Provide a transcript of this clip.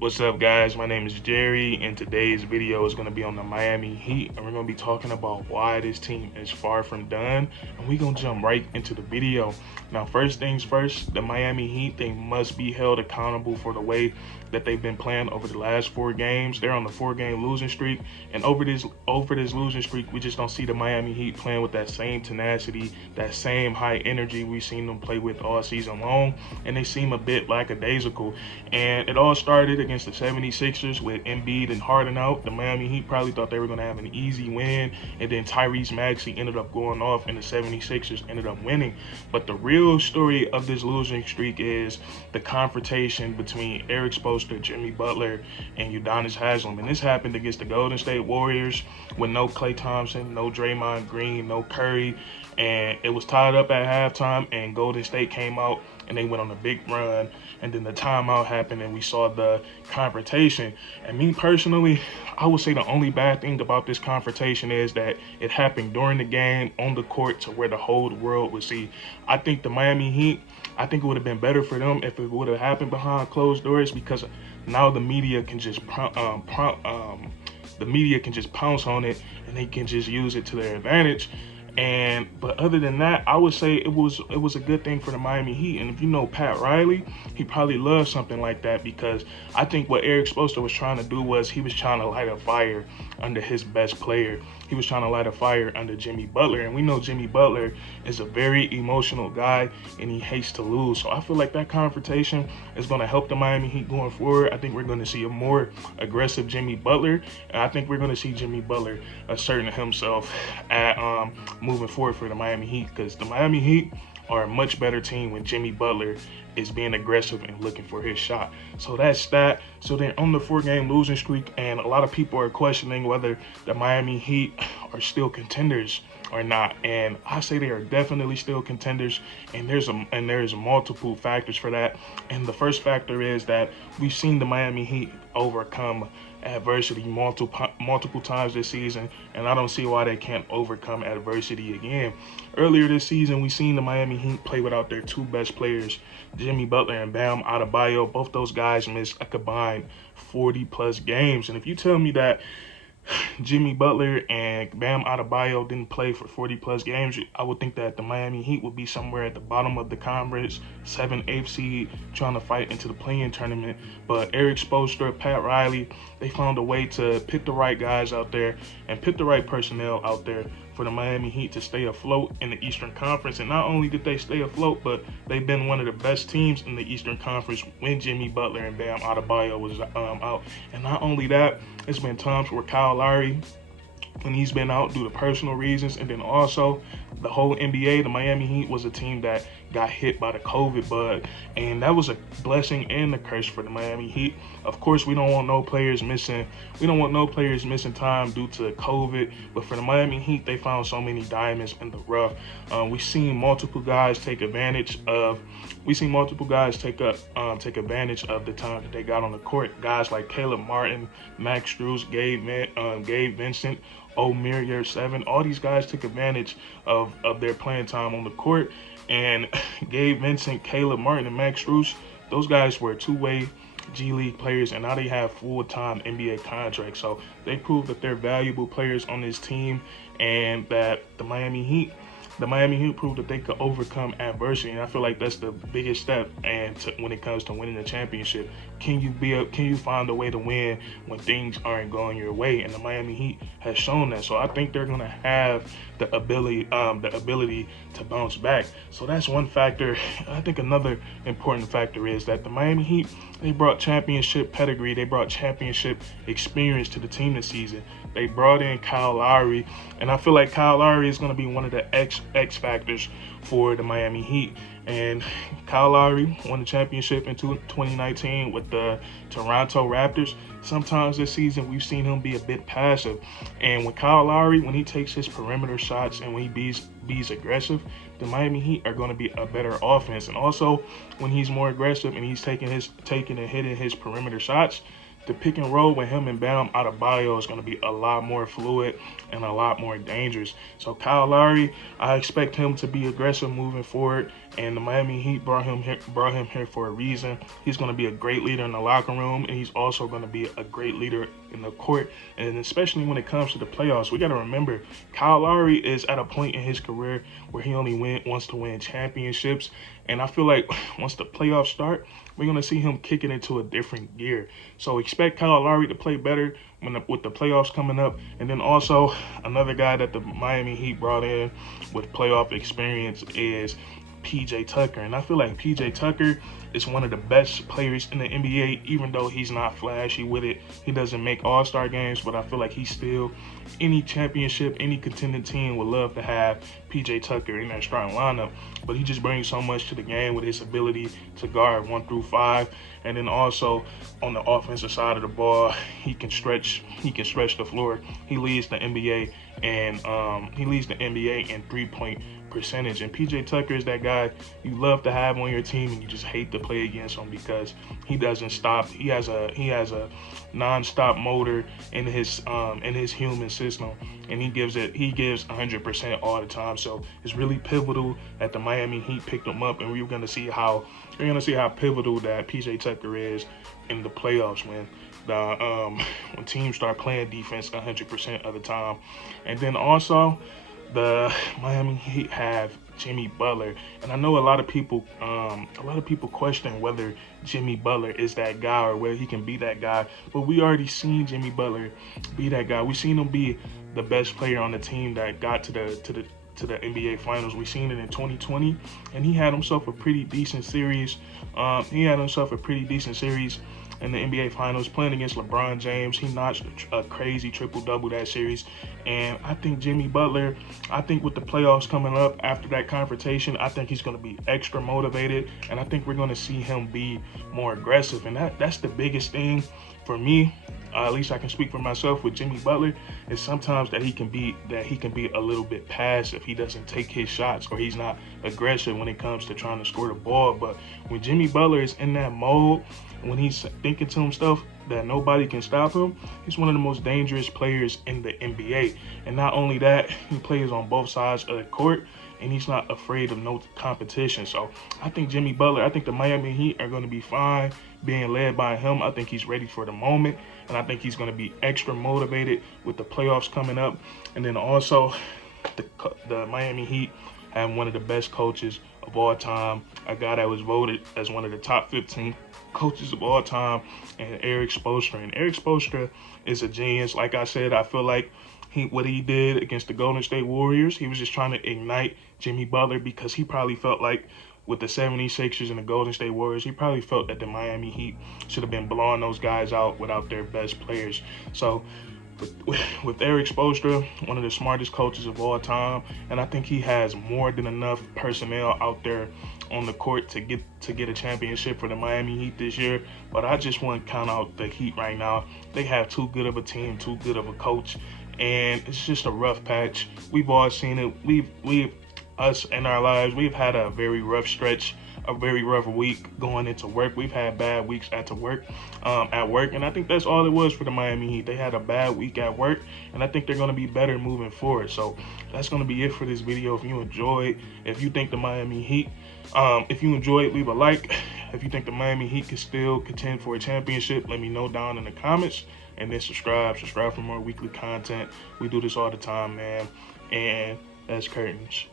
What's up, guys? My name is Jerry, and today's video is going to be on the Miami Heat, and we're going to be talking about why this team is far from done, and we're going to jump right into the video. Now, first things first, the Miami Heat, they must be held accountable for the way that they've been playing over the last 4 games. They're on the 4-game losing streak, and over this losing streak, we just don't see the Miami Heat playing with that same tenacity, that same high energy we've seen them play with all season long, and they seem a bit lackadaisical. And it all started against the 76ers with Embiid and Harden out. The Miami Heat probably thought they were going to have an easy win, and then Tyrese Maxey ended up going off, and the 76ers ended up winning. But the real story of this losing streak is the confrontation between Eric Spoelstra, Jimmy Butler, and Udonis Haslem. And this happened against the Golden State Warriors with no Klay Thompson, no Draymond Green, no Curry, and it was tied up at halftime, and Golden State came out and they went on a big run, and then the timeout happened and we saw the confrontation. And me personally, I would say the only bad thing about this confrontation is that it happened during the game on the court to where the whole world would see. I think the Miami Heat, I think it would have been better for them if it would have happened behind closed doors, because now the media can just pounce on it, and they can just use it to their advantage. But other than that, I would say it was a good thing for the Miami Heat. And if you know Pat Riley, he probably loves something like that, because I think what Eric Spoelstra was trying to do was he was trying to light a fire under his best player. He was trying to light a fire under Jimmy Butler, and we know Jimmy Butler is a very emotional guy and he hates to lose. So I feel like that confrontation is going to help the Miami Heat going forward. I think we're going to see a more aggressive Jimmy Butler, and I think we're going to see Jimmy Butler asserting himself at moving forward for the Miami Heat, because the Miami Heat are a much better team when Jimmy Butler is being aggressive and looking for his shot. So that's that. So they're on the 4-game losing streak, and a lot of people are questioning whether the Miami Heat are still contenders or not. And I say they are definitely still contenders, and there's multiple factors for that. And the first factor is that we've seen the Miami Heat overcome adversity multiple times this season, and I don't see why they can't overcome adversity again. Earlier this season, we seen the Miami Heat play without their 2 best players, Jimmy Butler and Bam Adebayo. Both those guys missed a combined 40+ games, and if you tell me that Jimmy Butler and Bam Adebayo didn't play for 40+ games, I would think that the Miami Heat would be somewhere at the bottom of the conference, 7th, 8th seed, trying to fight into the play-in tournament. But Eric Spoelstra, Pat Riley, they found a way to pick the right guys out there and pick the right personnel out there for the Miami Heat to stay afloat in the Eastern Conference. And not only did they stay afloat, but they've been one of the best teams in the Eastern Conference when Jimmy Butler and Bam Adebayo was out. And not only that, it's been times where Kyle Lowry, when he's been out due to personal reasons, and then also the whole NBA, the Miami Heat was a team that got hit by the COVID bug, and that was a blessing and a curse for the Miami Heat. Of course, we don't want no players missing time due to COVID, but for the Miami Heat, they found so many diamonds in the rough. We've seen multiple guys take advantage of the time that they got on the court. Guys like Caleb Martin, Max Strus, Gabe Vincent, Omer Year7, all these guys took advantage of their playing time on the court. And Gabe Vincent, Caleb Martin, and Max Strus, those guys were 2-way G League players, and now they have full-time NBA contracts. So they proved that they're valuable players on this team, and that the Miami Heat proved that they could overcome adversity. And I feel like that's the biggest step. And when it comes to winning a championship, can you find a way to win when things aren't going your way? And the Miami Heat has shown that. So I think they're gonna have the ability to bounce back. So that's one factor. I think another important factor is that the Miami Heat, they brought championship pedigree, they brought championship experience to the team this season. They brought in Kyle Lowry, and I feel like Kyle Lowry is going to be one of the X factors for the Miami Heat. And Kyle Lowry won the championship in 2019 with the Toronto Raptors. Sometimes this season we've seen him be a bit passive, and when Kyle Lowry, when he takes his perimeter shots and when he bees aggressive, the Miami Heat are going to be a better offense. And also when he's more aggressive and he's taking and hitting his perimeter shots, the pick and roll with him and Bam Adebayo is going to be a lot more fluid and a lot more dangerous. So Kyle Lowry, I expect him to be aggressive moving forward, and the Miami Heat brought him here for a reason. He's going to be a great leader in the locker room, and he's also going to be a great leader in the court, and especially when it comes to the playoffs. We got to remember, Kyle Lowry is at a point in his career where he only wants to win championships, and I feel like once the playoffs start, we're going to see him kicking into a different gear. So expect Kyle Lowry to play better with the playoffs coming up. And then also another guy that the Miami Heat brought in with playoff experience is PJ Tucker. And I feel like PJ Tucker is one of the best players in the NBA, even though he's not flashy with it. He doesn't make all-star games, but I feel like he's still, any championship, any contending team would love to have PJ Tucker in their starting lineup. But he just brings so much to the game with his ability to guard 1 through 5. And then also on the offensive side of the ball, he can stretch the floor. He leads the NBA in three-point percentage, and PJ Tucker is that guy you love to have on your team, and you just hate to play against him because he doesn't stop. He has a non-stop motor in his human system, and he gives 100% all the time. So it's really pivotal that the Miami Heat picked him up, and we're gonna see how pivotal that PJ Tucker is in the playoffs when teams start playing defense 100% of the time. And then also, the Miami Heat have Jimmy Butler, and I know a lot of people question whether Jimmy Butler is that guy or whether he can be that guy. But we already seen Jimmy Butler be that guy. We seen him be the best player on the team that got to the NBA Finals. We seen it in 2020, and he had himself a pretty decent series. In the NBA Finals, playing against LeBron James. He notched a crazy triple-double that series. And I think Jimmy Butler, with the playoffs coming up after that confrontation, I think he's going to be extra motivated. And I think we're going to see him be more aggressive. And that's the biggest thing for me. At least I can speak for myself with Jimmy Butler, is sometimes that he can be a little bit passive. He doesn't take his shots, or he's not aggressive when it comes to trying to score the ball. But when Jimmy Butler is in that mode, when he's thinking to himself that nobody can stop him, he's one of the most dangerous players in the NBA. And not only that, he plays on both sides of the court, and he's not afraid of no competition. So I think the Miami Heat are going to be fine being led by him. I think he's ready for the moment, and I think he's going to be extra motivated with the playoffs coming up. And then also, the Miami Heat have one of the best coaches of all time, a guy that was voted as one of the top 15 coaches of all time, and Eric Spoelstra. And Eric Spoelstra is a genius. Like I said, I feel like what he did against the Golden State Warriors, he was just trying to ignite Jimmy Butler, because he probably felt like with the 76ers and the Golden State Warriors, he probably felt that the Miami Heat should have been blowing those guys out without their best players. So with Eric Spoelstra, one of the smartest coaches of all time, and I think he has more than enough personnel out there on the court to get a championship for the Miami Heat this year. But I just want to count out the Heat right now. They have too good of a team, too good of a coach, and it's just a rough patch. We've all seen it. Us in our lives, we've had a very rough stretch, a very rough week going into work. We've had bad weeks at work, and I think that's all it was for the Miami Heat. They had a bad week at work, and I think they're going to be better moving forward. So that's going to be it for this video. If you enjoyed, if you think the Miami Heat, if you enjoyed, leave a like. If you think the Miami Heat can still contend for a championship, let me know down in the comments. And then subscribe for more weekly content. We do this all the time, man. And that's curtains.